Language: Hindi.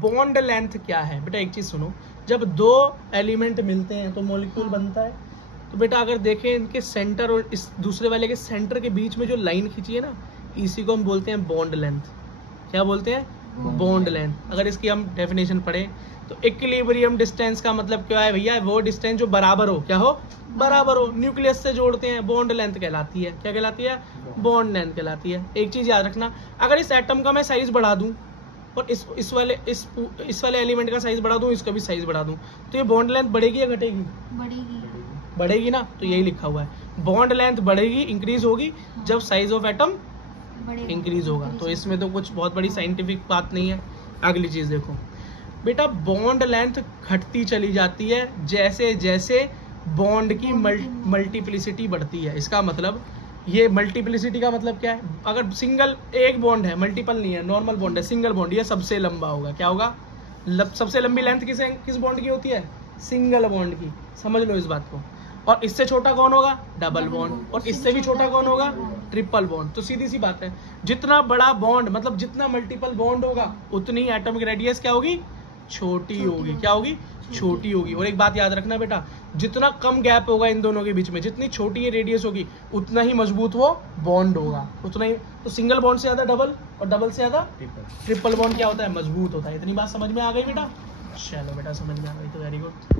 बॉन्ड लेंथ क्या है बेटा? एक चीज सुनो, जब दो एलिमेंट मिलते हैं तो मॉलिक्यूल बनता है। तो बेटा अगर देखें इनके सेंटर और इस दूसरे वाले के सेंटर के बीच में जो लाइन खींची है ना, इसी को हम बोलते हैं बॉन्ड लेंथ। क्या बोलते हैं? Bond length. अगर इसकी हम डेफिनेशन पढ़े तो इक्विलिब्रियम डिस्टेंस का मतलब क्या है भैया? वो डिस्टेंस जो बराबर हो, क्या हो? बराबर हो। न्यूक्लियस से जोड़ते हैं, बॉन्ड लेंथ कहलाती है। क्या कहलाती है? बॉन्ड लेंथ कहलाती है। एक चीज याद रखना, अगर इस एटम का मैं साइज बढ़ा दूं और इस वाले एलिमेंट का साइज बढ़ा दूं, इसका भी साइज बढ़ा दूं, तो ये बॉन्ड लेंथ बढ़ेगी या घटेगी? बढ़ेगी ना। तो यही लिखा हुआ है, बॉन्ड लेंथ बढ़ेगी, इंक्रीज होगी जब साइज ऑफ एटम इंक्रीज होगा। तो इसमें तो कुछ बहुत बड़ी साइंटिफिक बात नहीं है। अगली चीज देखो बेटा, बॉन्ड लेंथ घटती चली जाती है जैसे जैसे बॉन्ड की मल्टीप्लिसिटी बढ़ती है। इसका मतलब, ये मल्टीप्लिसिटी का मतलब क्या है? अगर सिंगल एक बॉन्ड है, मल्टीपल नहीं है, नॉर्मल बॉन्ड है, सिंगल बॉन्ड, ये सबसे लंबा होगा। क्या होगा? सबसे लंबी लेंथ किस बॉन्ड की होती है? सिंगल बॉन्ड की। समझ लो इस बात को। और इससे छोटा कौन होगा? Double bond. और इससे भी छोटा कौन होगा? Triple bond. तो सीधी सी बात है, जितना बड़ा बॉन्ड मतलब जितना मल्टीपल बॉन्ड होगा उतनी एटॉमिक रेडियस क्या होगी? छोटी होगी। क्या होगी? छोटी होगी। और एक बात याद रखना बेटा, जितना कम गैप होगा इन दोनों के बीच में, जितनी छोटी ये रेडियस होगी, उतना ही मजबूत वो बॉन्ड होगा, उतना ही। तो सिंगल बॉन्ड से ज्यादा डबल, और डबल से ज्यादा ट्रिपल बॉन्ड क्या होता है? मजबूत होता है। इतनी बात समझ में आ गई बेटा? चलो बेटा, समझ में आ गई तो वेरी गुड।